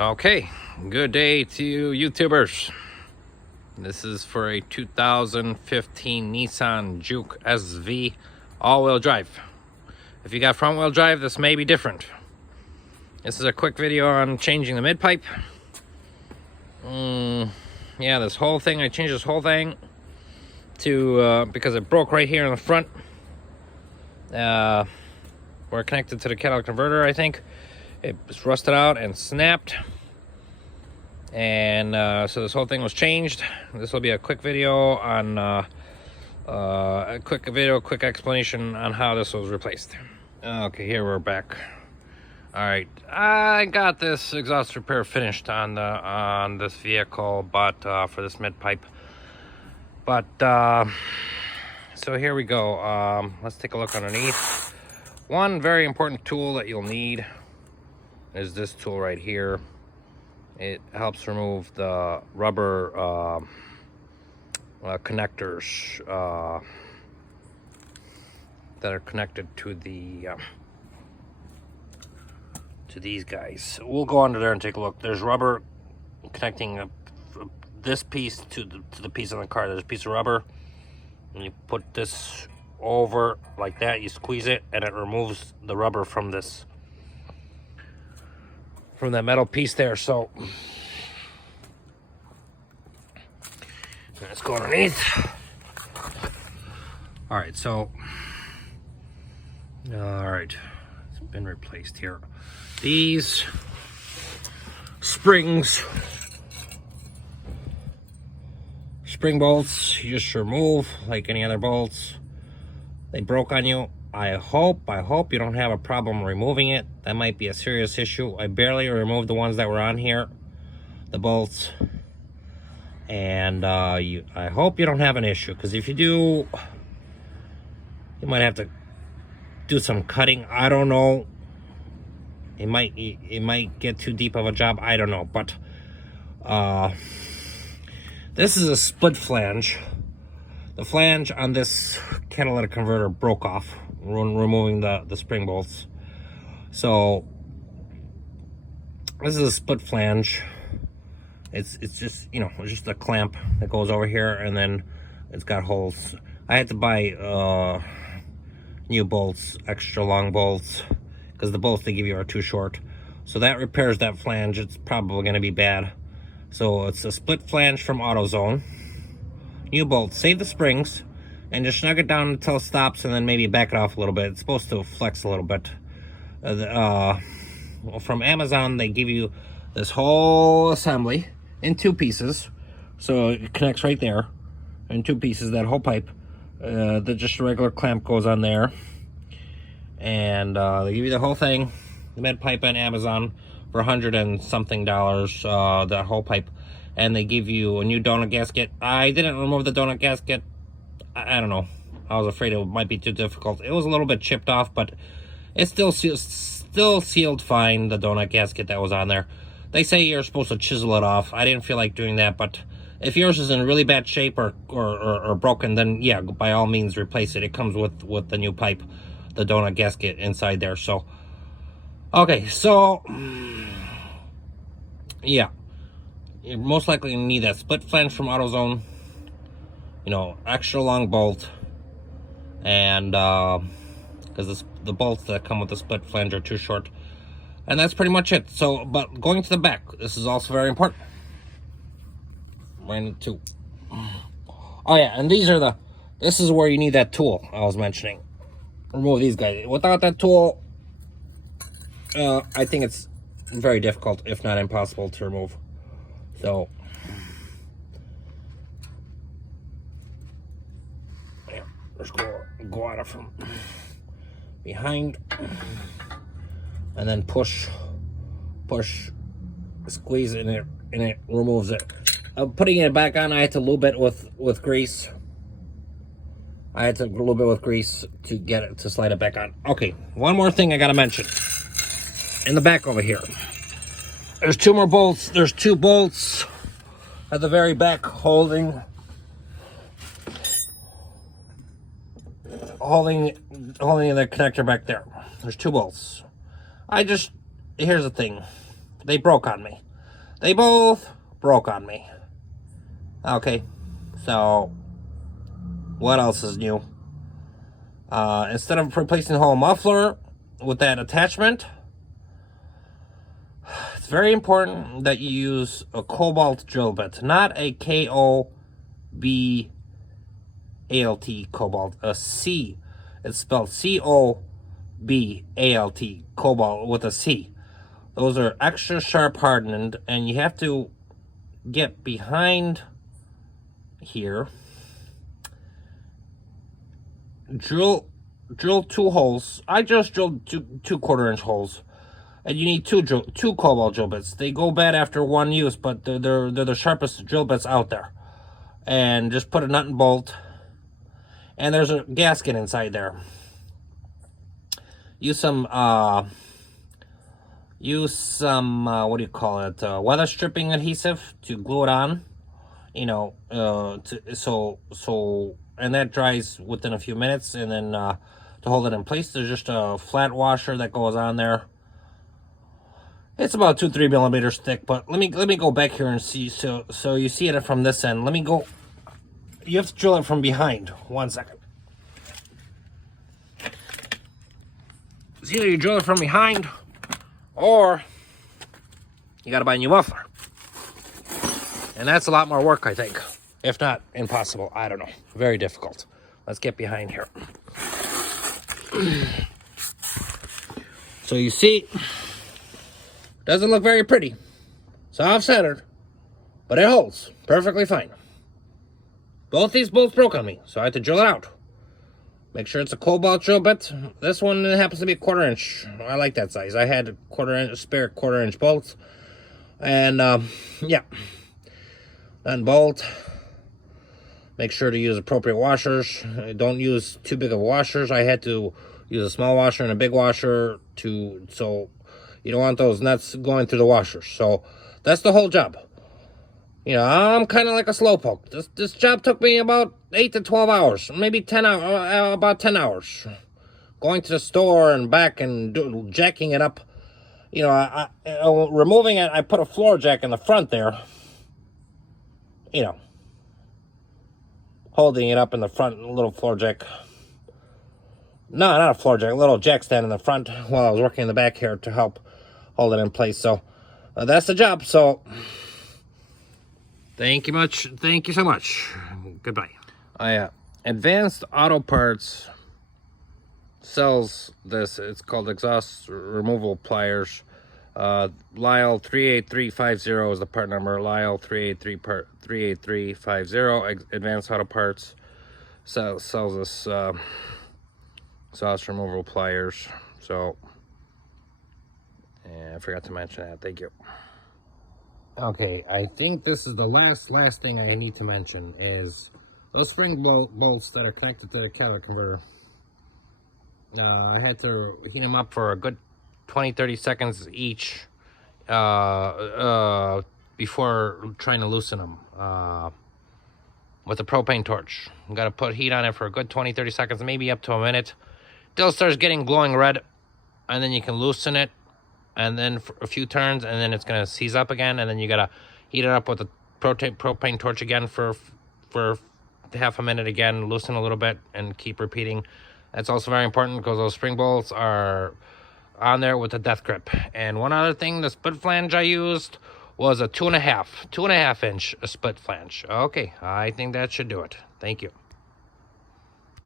Okay, good day to you YouTubers. This is for a 2015 Nissan Juke SV all-wheel drive. If you got front-wheel drive, this may be different. This is a quick video on changing the mid-pipe. Yeah, this whole thing, I changed this whole thing to because it broke right here in the front. We're connected to the catalytic converter, I think. It was rusted out and snapped. And so this whole thing was changed. This will be a quick video on quick explanation on how this was replaced. Okay, here we're back. All right, I got this exhaust repair finished on this vehicle, but for this mid pipe. But so here we go. Let's take a look underneath. One very important tool that you'll need is this tool right here. It helps remove the rubber connectors that are connected to the to these guys. We'll go under there and take a look. There's rubber connecting this piece to the piece on the car. There's a piece of rubber, and you put this over like that. You squeeze it, and it removes the rubber from this. From that metal piece there. So let's go underneath. All right, so it's been replaced here. These spring bolts, you just remove like any other bolts. They broke on you. I hope you don't have a problem removing it. That might be a serious issue. I barely removed the ones that were on here, the bolts, and I hope you don't have an issue, because if you do, you might have to do some cutting. I don't know. It might get too deep of a job. I don't know, but this is a split flange. The flange on this catalytic converter broke off when removing the spring bolts. So this is a split flange. It's just, you know, it's just a clamp that goes over here, and then it's got holes. I had to buy new bolts, extra long bolts, because the bolts they give you are too short. So that repairs that flange. It's probably going to be bad. So it's a split flange from AutoZone. New bolts. Save the springs and just snug it down until it stops, and then maybe back it off a little bit. It's supposed to flex a little bit. From Amazon, they give you this whole assembly in two pieces. So it connects right there in two pieces, that whole pipe. Just a regular clamp goes on there. And they give you the whole thing, the med pipe on Amazon for $100 and something, that whole pipe. And they give you a new donut gasket. I didn't remove the donut gasket. I don't know. I was afraid it might be too difficult. It was a little bit chipped off, but it's still sealed fine, the donut gasket that was on there. They say you're supposed to chisel it off. I didn't feel like doing that, but if yours is in really bad shape or broken, then yeah, by all means replace it. It comes with the new pipe, the donut gasket inside there. So okay, so yeah, you're most likely gonna need that split flange from AutoZone, you know, extra long bolt, and because the bolts that come with the split flange are too short. And that's pretty much it. So, but going to the back, this is also very important. Right too. Oh yeah, and this is where you need that tool I was mentioning. Remove these guys. Without that tool, I think it's very difficult, if not impossible, to remove. So yeah, let's go at it from behind, and then push, squeeze it, and it removes it. Putting it back on, I had to lube it with grease. I had to lube it with grease to get it to slide it back on. Okay, one more thing I gotta mention. In the back over here, there's two more bolts. There's two bolts at the very back holding the connector back there. There's two bolts. Here's the thing. They broke on me. They both broke on me. Okay, so what else is new? Instead of replacing the whole muffler with that attachment, it's very important that you use a cobalt drill bit, not a K-O-B-A-L-T cobalt, a C. It's spelled C-O-B-A-L-T, cobalt with a C. Those are extra sharp hardened, and you have to get behind here, drill 2 holes. I just drilled two 1/4-inch holes, and you need two cobalt drill bits. They go bad after one use, but they're the sharpest drill bits out there. And just put a nut and bolt, and there's a gasket inside there. Use some what do you call it, weather stripping adhesive to glue it on, you know, and that dries within a few minutes. And then to hold it in place, there's just a flat washer that goes on there. It's about 2-3 millimeters thick, but let me go back here and see, so you see it from this end. Let me go. You have to drill it from behind. 1 second. It's either you drill it from behind, or you gotta buy a new muffler. And that's a lot more work, I think. If not impossible, I don't know. Very difficult. Let's get behind here. So you see, doesn't look very pretty. It's off-centered, but it holds perfectly fine. Both these bolts broke on me, so I had to drill it out. Make sure it's a cobalt drill bit. This one happens to be a 1/4-inch. I like that size. I had spare 1/4-inch bolts. And, yeah. Nut and bolt. Make sure to use appropriate washers. Don't use too big of washers. I had to use a small washer and a big washer so you don't want those nuts going through the washers. So that's the whole job. You know, I'm kind of like a slowpoke. This job took me about 8 to 12 hours, maybe 10 hours, about 10 hours. Going to the store and back and jacking it up. You know, removing it, I put a floor jack in the front there. You know, holding it up in the front, a little floor jack. No, not a floor jack, a little jack stand in the front while I was working in the back here to help hold it in place. So that's the job. So thank you so much. Goodbye. Advanced Auto Parts sells this. It's called exhaust removal pliers. Lyle 38350 is the part number. Lyle 38350. Advanced Auto Parts sells this exhaust removal pliers. So, I forgot to mention that. Thank you. Okay, I think this is the last thing I need to mention is those spring bolts that are connected to the catalytic converter. I had to heat them up for a good 20-30 seconds each before trying to loosen them with a propane torch. You got to put heat on it for a good 20-30 seconds, maybe up to a minute. Till it starts getting glowing red, and then you can loosen it, and then for a few turns, and then it's gonna seize up again, and then you gotta heat it up with a propane torch again for half a minute again, loosen a little bit, and keep repeating. That's also very important because those spring bolts are on there with a death grip. And one other thing, the split flange I used was a 2.5 inch split flange. Okay, I think that should do it. Thank you.